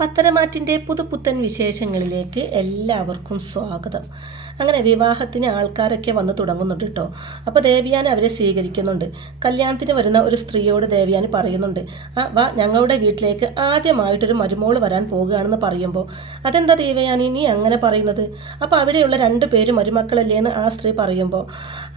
പത്തരമാറ്റിൻ്റെ പുതുപുത്തൻ വിശേഷങ്ങളിലേക്ക് എല്ലാവർക്കും സ്വാഗതം. അങ്ങനെ വിവാഹത്തിന് ആൾക്കാരൊക്കെ വന്ന് തുടങ്ങുന്നുണ്ട് കേട്ടോ. അപ്പോൾ ദേവയാനി അവരെ സ്വീകരിക്കുന്നുണ്ട്. കല്യാണത്തിന് വരുന്ന ഒരു സ്ത്രീയോട് ദേവയാനി പറയുന്നുണ്ട്, വാ ഞങ്ങളുടെ വീട്ടിലേക്ക് ആദ്യമായിട്ടൊരു മരുമോൾ വരാൻ പോകുകയാണെന്ന് പറയുമ്പോൾ, അതെന്താ ദേവയാനി നീ അങ്ങനെ പറയുന്നത്? അപ്പോൾ അവിടെയുള്ള 2 പേര് മരുമക്കളല്ലേ എന്ന് ആ സ്ത്രീ പറയുമ്പോൾ,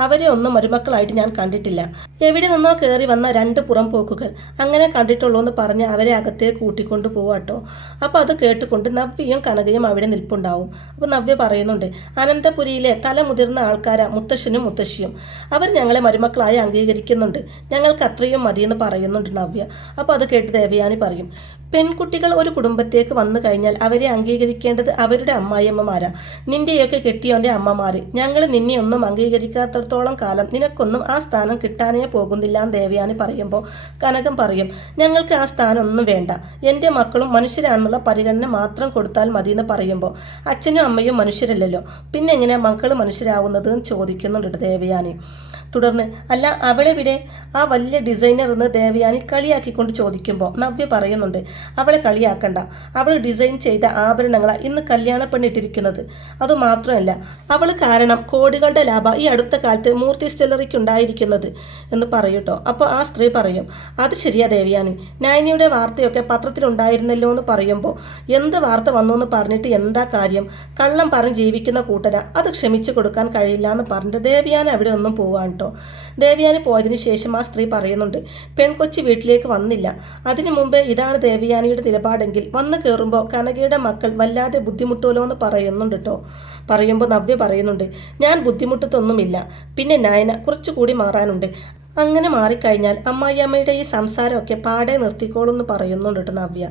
അവരെ ഒന്നും മരുമക്കളായിട്ട് ഞാൻ കണ്ടിട്ടില്ല. എവിടെ നിന്നോ കയറി വന്ന 2 പുറംപോക്കുകൾ അങ്ങനെ കണ്ടിട്ടുള്ളൂ എന്ന് പറഞ്ഞ് അവരെ അകത്തേക്ക് കൂട്ടിക്കൊണ്ട് പോവാട്ടോ. അപ്പോൾ അത് കേട്ടുകൊണ്ട് നവ്യയും കനകയും അവിടെ നിൽപ്പുണ്ടാവും. അപ്പോൾ നവ്യ പറയുന്നുണ്ട്, അനന്തപുരിയിലെ തലമുതിർന്ന ആൾക്കാരാ മുത്തശ്ശനും മുത്തശ്ശിയും. അവർ ഞങ്ങളെ മരുമക്കളായി അംഗീകരിക്കുന്നുണ്ട്. ഞങ്ങൾക്ക് അത്രയും മതിയെന്ന് പറയുന്നുണ്ട് നവ്യ. അപ്പോൾ അത് കേട്ട് ദേവയാനി പറയും, പെൺകുട്ടികൾ ഒരു കുടുംബത്തേക്ക് വന്നു കഴിഞ്ഞാൽ അവരെ അംഗീകരിക്കേണ്ടത് അവരുടെ അമ്മായിയമ്മമാരാ, നിന്റെയൊക്കെ കെട്ടിയവൻ്റെ അമ്മമാർ. ഞങ്ങൾ നിന്നെ ഒന്നും അംഗീകരിക്കാത്തടത്തോളം കാലം നിനക്കൊന്നും ആ സ്ഥാനം കിട്ടാനേ പോകുന്നില്ല എന്ന് ദേവയാനി പറയുമ്പോൾ കനകം പറയും, ഞങ്ങൾക്ക് ആ സ്ഥാനം ഒന്നും വേണ്ട, എൻ്റെ മക്കളും മനുഷ്യരാണെന്നുള്ള പരിഗണന മാത്രം കൊടുത്താൽ മതി എന്ന് പറയുമ്പോൾ, അച്ഛനും അമ്മയും മനുഷ്യരല്ലല്ലോ, പിന്നെ എങ്ങനെയാണ് മക്കൾ മനുഷ്യരാവുന്നത് എന്ന് ചോദിക്കുന്നുണ്ട് ദേവയാനി. തുടർന്ന്, അല്ല അവളെവിടെ ആ വലിയ ഡിസൈനർ എന്ന് ദേവയാനി കളിയാക്കിക്കൊണ്ട് ചോദിക്കുമ്പോൾ നവ്യ പറയുന്നുണ്ട്, അവളെ കളിയാക്കണ്ട, അവൾ ഡിസൈൻ ചെയ്ത ആഭരണങ്ങളാണ് ഇന്ന് കല്യാണ പെണ്ണിട്ടിരിക്കുന്നത്. അതുമാത്രമല്ല, അവൾ കാരണം കോടികളുടെ ലാഭം ഈ അടുത്ത കാലത്ത് മൂർത്തി സ്റ്റെല്ലറിക്ക് ഉണ്ടായിരിക്കുന്നത് എന്ന് പറയൂട്ടോ. അപ്പോൾ ആ സ്ത്രീ പറയും, അത് ശരിയാ ദേവയാനി, നയനിയുടെ വാർത്തയൊക്കെ പത്രത്തിലുണ്ടായിരുന്നല്ലോ എന്ന് പറയുമ്പോൾ, എന്ത് വാർത്ത വന്നു എന്ന് പറഞ്ഞിട്ട് എന്താ കാര്യം, കള്ളം പറഞ്ഞ് ജീവിക്കുന്ന കൂട്ടരാ, അത് ക്ഷമിച്ചു കൊടുക്കാൻ കഴിയില്ല എന്ന് പറഞ്ഞിട്ട് ദേവയാനി അവിടെ ഒന്നും പോവാണ്. ദേവയാനി പോയതിനു ശേഷം ആ സ്ത്രീ പറയുന്നുണ്ട്, പെൺകൊച്ചി വീട്ടിലേക്ക് വന്നില്ല. അതിനു മുമ്പേ ഇതാണ് ദേവയാനിയുടെ നിലപാടെങ്കിൽ വന്നു കയറുമ്പോൾ കനകയുടെ മക്കൾ വല്ലാതെ ബുദ്ധിമുട്ടുമല്ലോ എന്ന് പറയുന്നുണ്ട് കേട്ടോ. പറയുമ്പോൾ നവ്യ പറയുന്നുണ്ട്, ഞാൻ ബുദ്ധിമുട്ടത്തൊന്നുമില്ല, പിന്നെ നയന കുറച്ചുകൂടി മാറാനുണ്ട്. അങ്ങനെ മാറിക്കഴിഞ്ഞാൽ അമ്മായിയമ്മയുടെ ഈ സംസാരമൊക്കെ പാടെ നിർത്തിക്കോളൂ എന്ന് പറയുന്നുണ്ട് കേട്ടോ നവ്യ.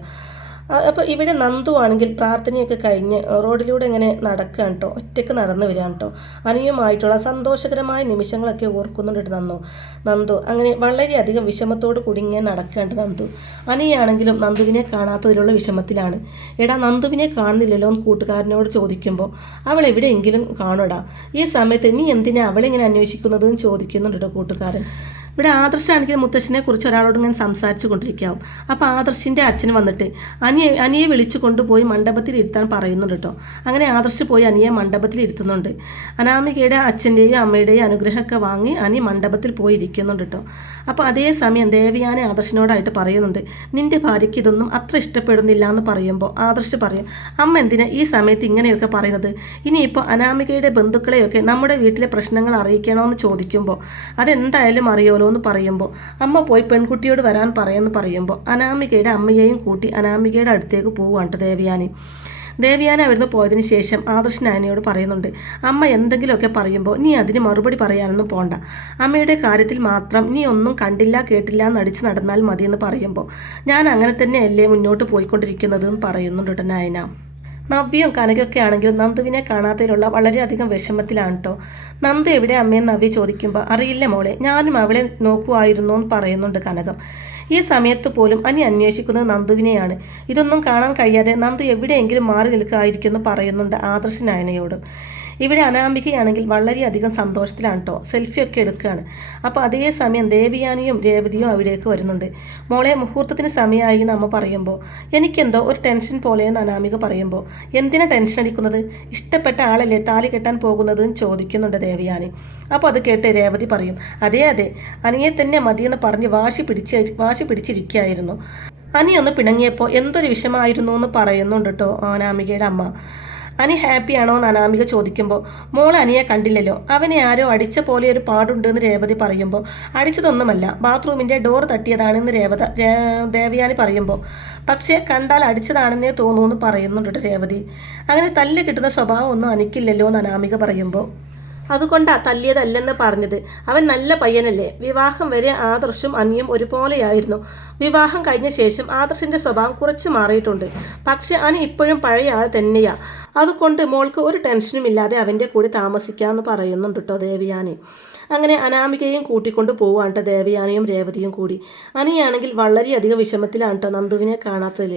അപ്പോൾ ഇവിടെ നന്ദു ആണെങ്കിൽ പ്രാർത്ഥനയൊക്കെ കഴിഞ്ഞ് റോഡിലൂടെ ഇങ്ങനെ നടക്കുകയാണ് കേട്ടോ, ഒറ്റയ്ക്ക് നടന്നു വരികയാണ് കേട്ടോ. അനിയുമായിട്ടുള്ള സന്തോഷകരമായ നിമിഷങ്ങളൊക്കെ ഓർക്കുന്നുണ്ട് നന്ദു അങ്ങനെ വളരെയധികം വിഷമത്തോട് കൂടി ഇങ്ങനെ നടക്കുകയാണ് നന്ദു. അനിയാണെങ്കിലും നന്ദുവിനെ കാണാത്തതിലുള്ള വിഷമത്തിലാണ്. എടാ നന്ദുവിനെ കാണുന്നില്ലല്ലോ എന്ന് കൂട്ടുകാരനോട് ചോദിക്കുമ്പോൾ, അവൾ എവിടെയെങ്കിലും കാണൂടാ, ഈ സമയത്ത് നീ എന്തിനാ അവളിങ്ങനെ അന്വേഷിക്കുന്നതെന്ന് ചോദിക്കുന്നുണ്ട് കേട്ടോ കൂട്ടുകാരൻ. ഇവിടെ ആദർശാണെങ്കിൽ മുത്തശ്ശനെ കുറിച്ച് ഒരാളോട് ഇങ്ങനെ സംസാരിച്ചു കൊണ്ടിരിക്കാവും. അപ്പോൾ ആദർശിൻ്റെ അച്ഛൻ വന്നിട്ട് അനിയെ വിളിച്ചു കൊണ്ടുപോയി മണ്ഡപത്തിൽ ഇരുത്താൻ പറയുന്നുണ്ട് കേട്ടോ. അങ്ങനെ ആദർശ് പോയി അനിയെ മണ്ഡപത്തിൽ ഇരുത്തുന്നുണ്ട്. അനാമികയുടെ അച്ഛൻ്റെയും അമ്മയുടെയും അനുഗ്രഹമൊക്കെ വാങ്ങി അനി മണ്ഡപത്തിൽ പോയി ഇരിക്കുന്നുണ്ട് കേട്ടോ. അപ്പോൾ അതേസമയം ദേവയാനി ആദർശിനോടായിട്ട് പറയുന്നുണ്ട്, നിൻ്റെ ഭാര്യയ്ക്ക് ഇതൊന്നും അത്ര ഇഷ്ടപ്പെടുന്നില്ല എന്ന് പറയുമ്പോൾ ആദർശ് പറയും, അമ്മ എന്തിനാ ഈ സമയത്ത് ഇങ്ങനെയൊക്കെ പറയുന്നത്, ഇനിയിപ്പോൾ അനാമികയുടെ ബന്ധുക്കളെയൊക്കെ നമ്മുടെ വീട്ടിലെ പ്രശ്നങ്ങൾ അറിയിക്കണമെന്ന് ചോദിക്കുമ്പോൾ അതെന്തായാലും അറിയോലോ എന്ന് പറയുമ്പോൾ, അമ്മ പോയി പെൺകുട്ടിയോട് വരാൻ പറയുമെന്ന് പറയുമ്പോൾ അനാമികയുടെ അമ്മയെയും കൂട്ടി അനാമികയുടെ അടുത്തേക്ക് പോവുകയാണ് ദേവയാനി അവിടുന്ന് പോയതിന് ശേഷം ആദർശ് നയനയോട് പറയുന്നുണ്ട്, അമ്മ എന്തെങ്കിലുമൊക്കെ പറയുമ്പോൾ നീ അതിന് മറുപടി പറയാനൊന്നും പോണ്ട, അമ്മയുടെ കാര്യത്തിൽ മാത്രം നീ ഒന്നും കണ്ടില്ല കേട്ടില്ല എന്നടിച്ച് നടന്നാൽ മതിയെന്ന് പറയുമ്പോൾ, ഞാൻ അങ്ങനെ തന്നെയല്ലേ മുന്നോട്ട് പോയിക്കൊണ്ടിരിക്കുന്നത് എന്ന് പറയുന്നുണ്ട് നയന. നവ്യയും കനകയൊക്കെ ആണെങ്കിലും നന്ദുവിനെ കാണാത്തതിലുള്ള വളരെയധികം വിഷമത്തിലാണ് കേട്ടോ. നന്ദു എവിടെ അമ്മയെന്ന് നവ്യ ചോദിക്കുമ്പോൾ, അറിയില്ല മോളെ, ഞാനും അവളെ നോക്കുമായിരുന്നു എന്ന് പറയുന്നുണ്ട് കനകം. ഈ സമയത്ത് പോലും അനി അന്വേഷിക്കുന്നത് നന്ദുവിനെയാണ്. ഇതൊന്നും കാണാൻ കഴിയാതെ നന്ദു എവിടെയെങ്കിലും മാറി നിൽക്കായിരിക്കുമെന്ന് പറയുന്നുണ്ട് ആദർശ് നയനയോടും. ഇവിടെ അനാമികയാണെങ്കിൽ വളരെയധികം സന്തോഷത്തിലാണ് കേട്ടോ, സെൽഫിയൊക്കെ എടുക്കുകയാണ്. അപ്പോൾ അതേസമയം ദേവയാനിയും രേവതിയും അവിടേക്ക് വരുന്നുണ്ട്. മോളെ മുഹൂർത്തത്തിന് സമയമായി എന്ന് അമ്മ പറയുമ്പോൾ, എനിക്കെന്തോ ഒരു ടെൻഷൻ പോലെയെന്ന് അനാമിക പറയുമ്പോൾ, എന്തിനാ ടെൻഷൻ അടിക്കുന്നത്, ഇഷ്ടപ്പെട്ട ആളല്ലേ താലി കെട്ടാൻ പോകുന്നത് എന്ന് ചോദിക്കുന്നുണ്ട് ദേവയാനി. അപ്പോൾ അത് കേട്ട് രേവതി പറയും, അതെ അനിയെ തന്നെ മതിയെന്ന് പറഞ്ഞ് വാശി പിടിച്ചിരിക്കുകയായിരുന്നു. അനി ഒന്ന് പിണങ്ങിയപ്പോൾ എന്തൊരു വിഷമായിരുന്നു എന്ന് പറയുന്നുണ്ട് കേട്ടോ അനാമികയുടെ അമ്മ. അനി ഹാപ്പിയാണോ എന്ന് അനാമിക ചോദിക്കുമ്പോൾ, മോൾ അനിയെ കണ്ടില്ലല്ലോ, അവനെ ആരോ അടിച്ച പോലെ ഒരു പാടുണ്ടെന്ന് രേവതി പറയുമ്പോൾ, അടിച്ചതൊന്നുമല്ല, ബാത്റൂമിൻ്റെ ഡോർ തട്ടിയതാണെന്ന് ദേവയാനി പറയുമ്പോൾ, പക്ഷേ കണ്ടാൽ അടിച്ചതാണെന്നേ തോന്നുമെന്ന് പറയുന്നുണ്ട് രേവതി. അങ്ങനെ തല്ല് കിട്ടുന്ന സ്വഭാവം ഒന്നും അനിക്കില്ലല്ലോ എന്ന് അനാമിക പറയുമ്പോൾ, അതുകൊണ്ടാണ് തല്ലിയതല്ലെന്ന് പറഞ്ഞത്, അവൻ നല്ല പയ്യനല്ലേ, വിവാഹം വരെ ആദർശും അനിയും ഒരുപോലെയായിരുന്നു, വിവാഹം കഴിഞ്ഞ ശേഷം ആദർശിൻ്റെ സ്വഭാവം കുറച്ച് മാറിയിട്ടുണ്ട്, പക്ഷെ അനി ഇപ്പോഴും പഴയ ആൾ തന്നെയാണ്, അതുകൊണ്ട് മോൾക്ക് ഒരു ടെൻഷനും ഇല്ലാതെ അവൻ്റെ കൂടെ താമസിക്കാമെന്ന് പറയുന്നുണ്ട് കേട്ടോ ദേവയാനി. അങ്ങനെ അനാമികയും കൂട്ടിക്കൊണ്ട് പോവുകയാണ് കേട്ടോ ദേവയാനിയും രേവതിയും കൂടി. അനിയാണെങ്കിൽ വളരെയധികം വിഷമത്തിലാണ് കേട്ടോ നന്ദുവിനെ കാണാത്തതിൽ.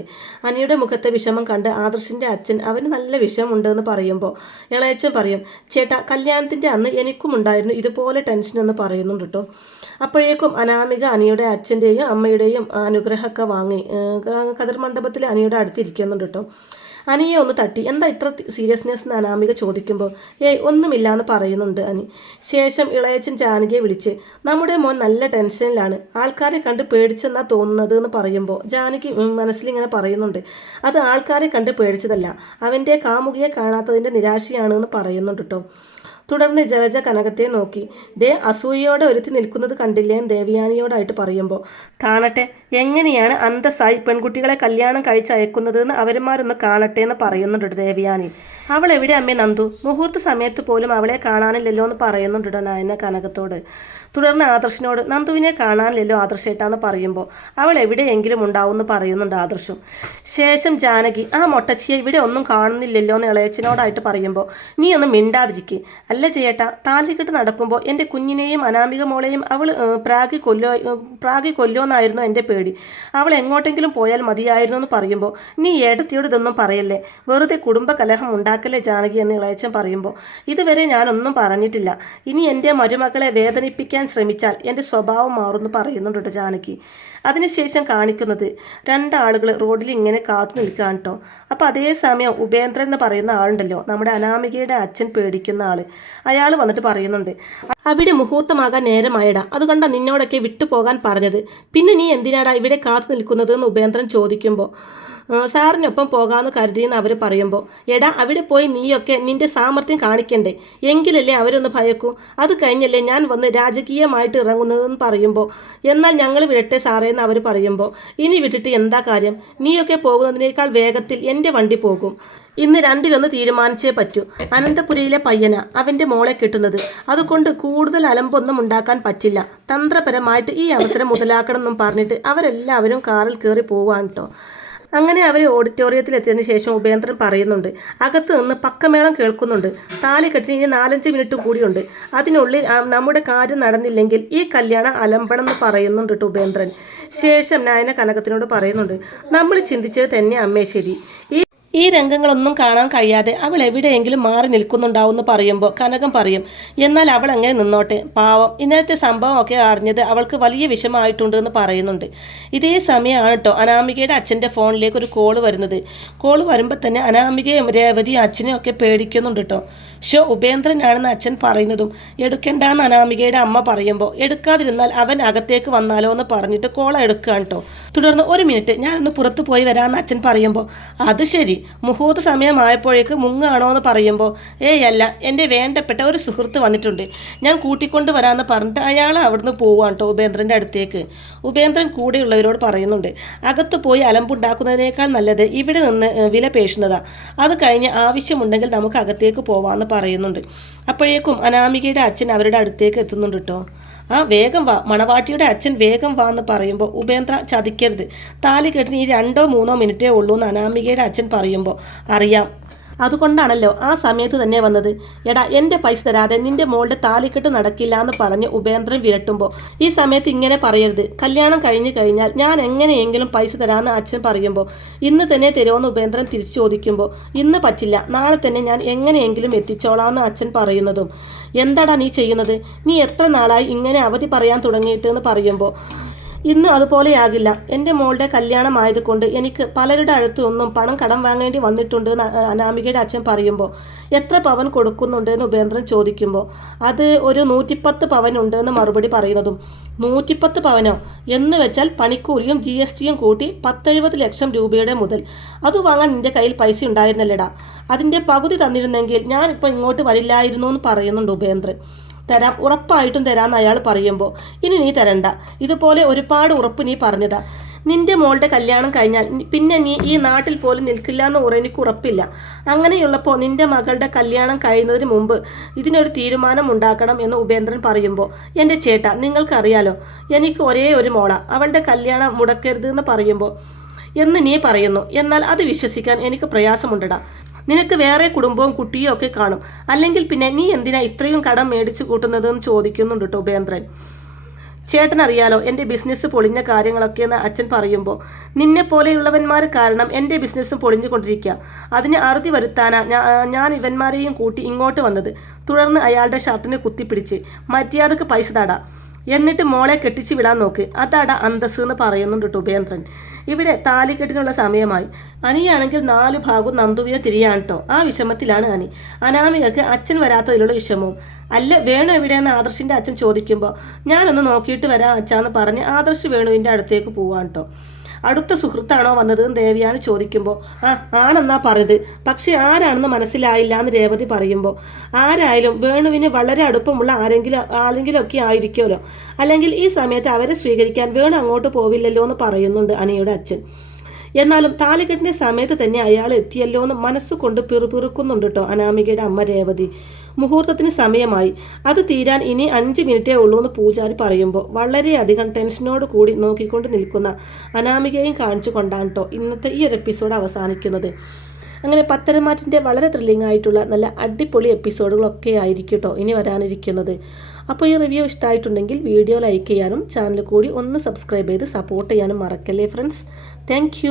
അനിയുടെ മുഖത്തെ വിഷമം കണ്ട് ആദർശിൻ്റെ അച്ഛൻ അവന് നല്ല വിഷമമുണ്ടെന്ന് പറയുമ്പോൾ ഇളയച്ചൻ പറയും, ചേട്ടാ കല്യാണത്തിൻ്റെ അന്ന് എനിക്കും ഉണ്ടായിരുന്നു ഇതുപോലെ ടെൻഷൻ എന്ന് പറയുന്നുണ്ട് കേട്ടോ. അപ്പോഴേക്കും അനാമിക അനിയുടെ അച്ഛൻ്റെയും അമ്മയുടെയും അനുഗ്രഹമൊക്കെ വാങ്ങി കതിർ മണ്ഡപത്തിൽ അനിയുടെ അടുത്തിരിക്കുന്നുണ്ട് കേട്ടോ. അനിയെ ഒന്ന് തട്ടി, എന്താ ഇത്ര സീരിയസ്നെസ് എന്ന് അനാമിക ചോദിക്കുമ്പോൾ ഒന്നുമില്ല എന്ന് പറയുന്നുണ്ട് അനി. ശേഷം ഇളയച്ചൻ ജാനകിയെ വിളിച്ച്, നമ്മുടെ മോൻ നല്ല ടെൻഷനിലാണ്, ആൾക്കാരെ കണ്ട് പേടിച്ചെന്നാ തോന്നുന്നത് എന്ന് പറയുമ്പോൾ ജാനകി മനസ്സിലിങ്ങനെ പറയുന്നുണ്ട്, അത് ആൾക്കാരെ കണ്ട് പേടിച്ചതല്ല, അവൻ്റെ കാമുകിയെ കാണാത്തതിൻ്റെ നിരാശയാണ് എന്ന് പറയുന്നുണ്ട് കേട്ടോ. തുടർന്ന് ജലജ കനകത്തെ നോക്കി, അസൂയയോടെ ഒരുത്തി നിൽക്കുന്നത് കണ്ടില്ലേ എന്ന് ദേവയാനിയോടായിട്ട് പറയുമ്പോൾ, കാണട്ടെ എങ്ങനെയാണ് അന്തസ്സായി പെൺകുട്ടികളെ കല്യാണം കഴിച്ചയക്കുന്നതെന്ന് അവന്മാരൊന്ന് കാണട്ടെ എന്ന് പറയുന്നുണ്ട് ദേവയാനി. അവൾ എവിടെ അമ്മേ നന്ദു, മുഹൂർത്ത സമയത്ത് പോലും അവളെ കാണാനില്ലല്ലോ എന്ന് പറയുന്നുണ്ട് നയന കനകത്തോട്. തുടർന്ന് ആദർശിനോട്, നന്ദുവിനെ കാണാനില്ലല്ലോ ആദർശേട്ടാന്ന് പറയുമ്പോൾ, അവൾ എവിടെയെങ്കിലും ഉണ്ടാവും എന്ന് പറയുന്നുണ്ട് ആദർശും. ശേഷം ജാനകി, ആ മൊട്ടച്ചിയെ ഇവിടെ ഒന്നും കാണുന്നില്ലല്ലോ എന്ന് ഇളയച്ചനോടായിട്ട് പറയുമ്പോൾ, നീ ഒന്ന് മിണ്ടാതിരിക്കുക, അല്ല ചേട്ടാ താലികെട്ട് നടക്കുമ്പോൾ എൻ്റെ കുഞ്ഞിനെയും അനാമിക മോളെയും അവൾ പ്രാഗി കൊല്ലോന്നായിരുന്നു എൻ്റെ പേടി, അവൾ എങ്ങോട്ടെങ്കിലും പോയാൽ മതിയായിരുന്നു എന്ന് പറയുമ്പോൾ, നീ ഏടത്തിയോട് ഇതൊന്നും പറയല്ലേ, വെറുതെ കുടുംബ കലഹം ഉണ്ടാക്കല്ലേ ജാനകി എന്ന് ഇളയച്ചൻ പറയുമ്പോൾ, ഇതുവരെ ഞാനൊന്നും പറഞ്ഞിട്ടില്ല, ഇനി എൻ്റെ മരുമകളെ വേദനിപ്പിക്കാൻ ശ്രമിച്ചാൽ എൻ്റെ സ്വഭാവം മാറുമെന്ന് പറയുന്നുണ്ട് ജാനകി. അതിനുശേഷം കാണിക്കുന്നത് രണ്ടാളുകൾ റോഡിൽ ഇങ്ങനെ കാത്തു നിൽക്കുകയാണ് കേട്ടോ. അപ്പോൾ അതേസമയം ഉപേന്ദ്രൻ എന്ന് പറയുന്ന ആളുണ്ടല്ലോ, നമ്മുടെ അനാമികയുടെ അച്ഛൻ പേടിക്കുന്ന ആൾ, അയാൾ വന്നിട്ട് പറയുന്നുണ്ട്, അവിടെ മുഹൂർത്തമാകാൻ നേരമായടാ, അതുകൊണ്ടാണ് നിന്നോടൊക്കെ വിട്ടുപോകാൻ പറഞ്ഞത്, പിന്നെ നീ എന്തിനാടാ ഇവിടെ കാത്തു നിൽക്കുന്നത് എന്ന് ഉപേന്ദ്രൻ ചോദിക്കുമ്പോൾ, സാറിനൊപ്പം പോകാമെന്ന് കരുതിയെന്ന് അവർ പറയുമ്പോൾ, എടാ അവിടെ പോയി നീയൊക്കെ നിൻ്റെ സാമർത്ഥ്യം കാണിക്കണ്ടേ, എങ്കിലല്ലേ അവരൊന്ന് ഭയക്കൂ, അത് കഴിഞ്ഞല്ലേ ഞാൻ വന്ന് രാജകീയമായിട്ട് ഇറങ്ങുന്നതെന്ന് പറയുമ്പോൾ, എന്നാൽ ഞങ്ങൾ വിടട്ടെ സാറേ എന്ന് അവർ പറയുമ്പോൾ, ഇനി വിട്ടിട്ട് എന്താ കാര്യം, നീയൊക്കെ പോകുന്നതിനേക്കാൾ വേഗത്തിൽ എൻ്റെ വണ്ടി പോകും, ഇന്ന് രണ്ടിലൊന്ന് തീരുമാനിച്ചേ പറ്റൂ, അനന്തപുരയിലെ പയ്യന അവൻ്റെ മോളെ കിട്ടുന്നത്, അതുകൊണ്ട് കൂടുതൽ അലമ്പൊന്നും ഉണ്ടാക്കാൻ പറ്റില്ല, തന്ത്രപരമായിട്ട് ഈ അവസരം മുതലാക്കണം എന്നും പറഞ്ഞിട്ട് അവരെല്ലാവരും കാറിൽ കയറി പോവാണ് കേട്ടോ. അങ്ങനെ അവർ ഓഡിറ്റോറിയത്തിൽ എത്തിയതിന് ശേഷം ഉപേന്ദ്രൻ പറയുന്നുണ്ട്, അകത്ത് നിന്ന് പക്കമേളം കേൾക്കുന്നുണ്ട്, താലികെട്ടിന് ഇനി 4-5 മിനിറ്റ് കൂടിയുണ്ട്, അതിനുള്ളിൽ നമ്മുടെ കാര്യം നടന്നില്ലെങ്കിൽ ഈ കല്യാണം അലമ്പണം എന്ന് പറയുന്നുണ്ട് കേട്ടോ ഉപേന്ദ്രൻ. ശേഷം നയന കനകത്തിനോട് പറയുന്നുണ്ട്, നമ്മൾ ചിന്തിച്ചത് തന്നെ അമ്മേ ശരി, ഈ രംഗങ്ങളൊന്നും കാണാൻ കഴിയാതെ അവൾ എവിടെയെങ്കിലും മാറി നിൽക്കുന്നുണ്ടാവും എന്ന് പറയുമ്പോൾ കനകം പറയും, എന്നാൽ അവൾ അങ്ങനെ നിന്നോട്ടെ, പാവം ഇന്നലത്തെ സംഭവമൊക്കെ അറിഞ്ഞത് അവൾക്ക് വലിയ വിഷമമായിട്ടുണ്ട് എന്ന് പറയുന്നുണ്ട്. ഇതേ സമയമാണ് കേട്ടോ അനാമികയുടെ അച്ഛൻ്റെ ഫോണിലേക്ക് ഒരു കോള് വരുന്നത്. കോള് വരുമ്പോൾ തന്നെ അനാമികയും രേവതിയും അച്ഛനെയും ഒക്കെ പേടിക്കുന്നുണ്ട് കേട്ടോ. ഉപേന്ദ്രനാണെന്ന് അച്ഛൻ പറയുന്നതും എടുക്കേണ്ടെന്ന് അനാമികയുടെ അമ്മ പറയുമ്പോൾ, എടുക്കാതിരുന്നാൽ അവൻ അകത്തേക്ക് വന്നാലോ എന്ന് പറഞ്ഞിട്ട് കോള എടുക്കുകയാണ് കേട്ടോ. തുടർന്ന് 1 മിനിറ്റ് ഞാനൊന്ന് പുറത്തു പോയി വരാമെന്ന് അച്ഛൻ പറയുമ്പോൾ, അത് ശരി മുഹൂർത്ത സമയമായപ്പോഴേക്ക് മുങ്ങാണോ എന്ന് പറയുമ്പോൾ, അല്ല എൻ്റെ വേണ്ടപ്പെട്ട ഒരു സുഹൃത്ത് വന്നിട്ടുണ്ട്, ഞാൻ കൂട്ടിക്കൊണ്ട് വരാമെന്ന് പറഞ്ഞിട്ട് അയാൾ അവിടുന്ന് പോവുകയാണ് കേട്ടോ ഉപേന്ദ്രൻ്റെ അടുത്തേക്ക്. ഉപേന്ദ്രൻ കൂടെയുള്ളവരോട് പറയുന്നുണ്ട്, അകത്ത് പോയി അലമ്പുണ്ടാക്കുന്നതിനേക്കാൾ നല്ലത് ഇവിടെ നിന്ന് വില പേശുന്നതാണ്, അത് കഴിഞ്ഞ് ആവശ്യമുണ്ടെങ്കിൽ നമുക്ക് അകത്തേക്ക് പോവാമെന്ന് പറയുന്നുണ്ട്. അപ്പോഴേക്കും അനാമികയുടെ അച്ഛൻ അവരുടെ അടുത്തേക്ക് എത്തുന്നുണ്ട് കേട്ടോ. വേഗം വാ, മണവാട്ടിയുടെ അച്ഛൻ വേഗം വാ എന്ന് പറയുമ്പോൾ, ഉപേന്ദ്ര ചതിക്കരുത്, താലി കെട്ടിന് ഈ 2-3 മിനിറ്റേ ഉള്ളൂ എന്ന് അനാമികയുടെ അച്ഛൻ പറയുമ്പോൾ, അറിയാം അതുകൊണ്ടാണല്ലോ ആ സമയത്ത് തന്നെ വന്നത്, എടാ എൻ്റെ പൈസ തരാതെ നിൻ്റെ മോളുടെ താലിക്കെട്ട് നടക്കില്ല എന്ന് പറഞ്ഞ് ഉപേന്ദ്രൻ വിരട്ടുമ്പോൾ, ഈ സമയത്ത് ഇങ്ങനെ പറയരുത്, കല്യാണം കഴിഞ്ഞു കഴിഞ്ഞാൽ ഞാൻ എങ്ങനെയെങ്കിലും പൈസ തരാമെന്ന് അച്ഛൻ പറയുമ്പോൾ, ഇന്ന് തന്നെ തരുമെന്ന് ഉപേന്ദ്രൻ തിരിച്ചു ചോദിക്കുമ്പോൾ, ഇന്ന് പറ്റില്ല, നാളെ തന്നെ ഞാൻ എങ്ങനെയെങ്കിലും എത്തിച്ചോളാമെന്ന് അച്ഛൻ പറയുന്നതും, എന്താടാ നീ ചെയ്യുന്നത്, നീ എത്ര നാളായി ഇങ്ങനെ അവധി പറയാൻ തുടങ്ങിയിട്ട് എന്ന് പറയുമ്പോൾ, ഇന്ന് അതുപോലെയാകില്ല, എൻ്റെ മോളുടെ കല്യാണമായതുകൊണ്ട് എനിക്ക് പലരുടെ അടുത്തൊന്നും പണം കടം വാങ്ങേണ്ടി വന്നിട്ടുണ്ട് എന്ന് അനാമികയുടെ അച്ഛൻ പറയുമ്പോൾ, എത്ര പവൻ കൊടുക്കുന്നുണ്ട് എന്ന് ഉപേന്ദ്രൻ ചോദിക്കുമ്പോൾ, അത് ഒരു 110 പവൻ ഉണ്ട് എന്ന് മറുപടി പറയുന്നതും, 110 പവനോ എന്ന് വെച്ചാൽ പണിക്കൂലിയും GSTയും കൂട്ടി 10-70 ലക്ഷം രൂപയുടെ മുതൽ, അത് വാങ്ങാൻ നിൻ്റെ കയ്യിൽ പൈസ ഉണ്ടായിരുന്നല്ലേടാ, അതിൻ്റെ പകുതി തന്നിരുന്നെങ്കിൽ ഞാനിപ്പോൾ ഇങ്ങോട്ട് വരില്ലായിരുന്നു എന്ന് പറയുന്നുണ്ട് ഉപേന്ദ്രൻ. തരാം, ഉറപ്പായിട്ടും തരാമെന്ന് അയാൾ പറയുമ്പോൾ, ഇനി നീ തരണ്ട, ഇതുപോലെ ഒരുപാട് ഉറപ്പ് നീ പറഞ്ഞതാ, നിൻ്റെ മോളുടെ കല്യാണം കഴിഞ്ഞാൽ പിന്നെ നീ ഈ നാട്ടിൽ പോലും നിൽക്കില്ല എന്ന് എനിക്ക് ഉറപ്പില്ല, അങ്ങനെയുള്ളപ്പോൾ നിൻ്റെ മകളുടെ കല്യാണം കഴിയുന്നതിന് മുമ്പ് ഇതിനൊരു തീരുമാനം ഉണ്ടാക്കണം എന്ന് ഉപേന്ദ്രൻ പറയുമ്പോൾ, എൻ്റെ ചേട്ടാ നിങ്ങൾക്കറിയാലോ എനിക്ക് ഒരേ ഒരു മോള, അവളുടെ കല്യാണം മുടക്കരുത് എന്ന് പറയുമ്പോൾ, എന്ന് നീ പറയുന്നു, എന്നാൽ അത് വിശ്വസിക്കാൻ എനിക്ക് പ്രയാസമുണ്ടടാ, നിനക്ക് വേറെ കുടുംബവും കുട്ടിയും ഒക്കെ കാണും, അല്ലെങ്കിൽ പിന്നെ നീ എന്തിനാ ഇത്രയും കടം മേടിച്ചു കൂട്ടുന്നതെന്ന് ചോദിക്കുന്നുണ്ട് കേട്ടോ ഉപേന്ദ്രൻ. ചേട്ടനറിയാലോ എൻ്റെ ബിസിനസ് പൊളിഞ്ഞ കാര്യങ്ങളൊക്കെയെന്ന് അച്ഛൻ പറയുമ്പോൾ, നിന്നെ പോലെയുള്ളവന്മാർ കാരണം എൻ്റെ ബിസിനസ്സും പൊളിഞ്ഞുകൊണ്ടിരിക്കുക. അതിന് അറുതി വരുത്താനാ ഞാൻ ഇവന്മാരെയും കൂട്ടി ഇങ്ങോട്ട് വന്നത്. തുടർന്ന് അയാളുടെ ഷർട്ടിന് കുത്തിപ്പിടിച്ച്, മര്യാദക്ക് പൈസ താടാ, എന്നിട്ട് മോളെ കെട്ടിച്ച് വിടാൻ നോക്ക്, അതാടാ അന്തസ് എന്ന് പറയുന്നുണ്ട് കേട്ടോ ഉപേന്ദ്രൻ. ഇവിടെ താലിക്കെട്ടിനുള്ള സമയമായി. അനിയാണെങ്കിൽ 4 ഭാഗവും നന്ദുവിനെ തിരിയാണ് കേട്ടോ. ആ വിഷമത്തിലാണ് അനി. അനാമികക്ക് അച്ഛൻ വരാത്തതിലുള്ള വിഷമവും. അല്ല വേണു എവിടെയെന്ന് ആദർശിൻ്റെ അച്ഛൻ ചോദിക്കുമ്പോൾ, ഞാനൊന്ന് നോക്കിയിട്ട് വരാം അച്ഛാന്ന് പറഞ്ഞ് ആദർശ് വേണുവിൻ്റെ അടുത്തേക്ക് പോവാൻ കേട്ടോ. അടുത്ത സുഹൃത്താണോ വന്നതെന്ന് ദേവയാനി ചോദിക്കുമ്പോൾ, ആണെന്നാ പറഞ്ഞത്, പക്ഷെ ആരാണെന്ന് മനസ്സിലായില്ല എന്ന് രേവതി പറയുമ്പോൾ, ആരായാലും വേണുവിന് വളരെ അടുപ്പമുള്ള ആരെങ്കിലും ഒക്കെ ആയിരിക്കുമല്ലോ, അല്ലെങ്കിൽ ഈ സമയത്ത് അവരെ സ്വീകരിക്കാൻ വേണു അങ്ങോട്ട് പോവില്ലല്ലോ എന്ന് പറയുന്നുണ്ട് അനിയുടെ അച്ഛൻ. എന്നാലും താലികെട്ടിൻ്റെ സമയത്ത് തന്നെ അയാൾ എത്തിയല്ലോ എന്ന് മനസ്സുകൊണ്ട് പിറുപിറുക്കുന്നുണ്ട് കേട്ടോ അനാമികയുടെ അമ്മ രേവതി. മുഹൂർത്തത്തിന് സമയമായി, അത് തീരാൻ ഇനി 5 മിനിറ്റേ ഉള്ളൂ എന്ന് പൂജാരി പറയുമ്പോൾ വളരെയധികം ടെൻഷനോട് കൂടി നോക്കിക്കൊണ്ട് നിൽക്കുന്ന അനാമികയും കാണിച്ചു കൊണ്ടാണ് കേട്ടോ ഇന്നത്തെ ഈ ഒരു എപ്പിസോഡ് അവസാനിക്കുന്നത്. അങ്ങനെ പത്തരമാറ്റിൻ്റെ വളരെ ത്രില്ലിംഗ് ആയിട്ടുള്ള നല്ല അടിപൊളി എപ്പിസോഡുകളൊക്കെ ആയിരിക്കും കേട്ടോ ഇനി വരാനിരിക്കുന്നത്. അപ്പോൾ ഈ റിവ്യൂ ഇഷ്ടമായിട്ടുണ്ടെങ്കിൽ വീഡിയോ ലൈക്ക് ചെയ്യാനും ചാനൽ കൂടി ഒന്ന് സബ്സ്ക്രൈബ് ചെയ്ത് സപ്പോർട്ട് ചെയ്യാനും മറക്കല്ലേ ഫ്രണ്ട്സ്. താങ്ക്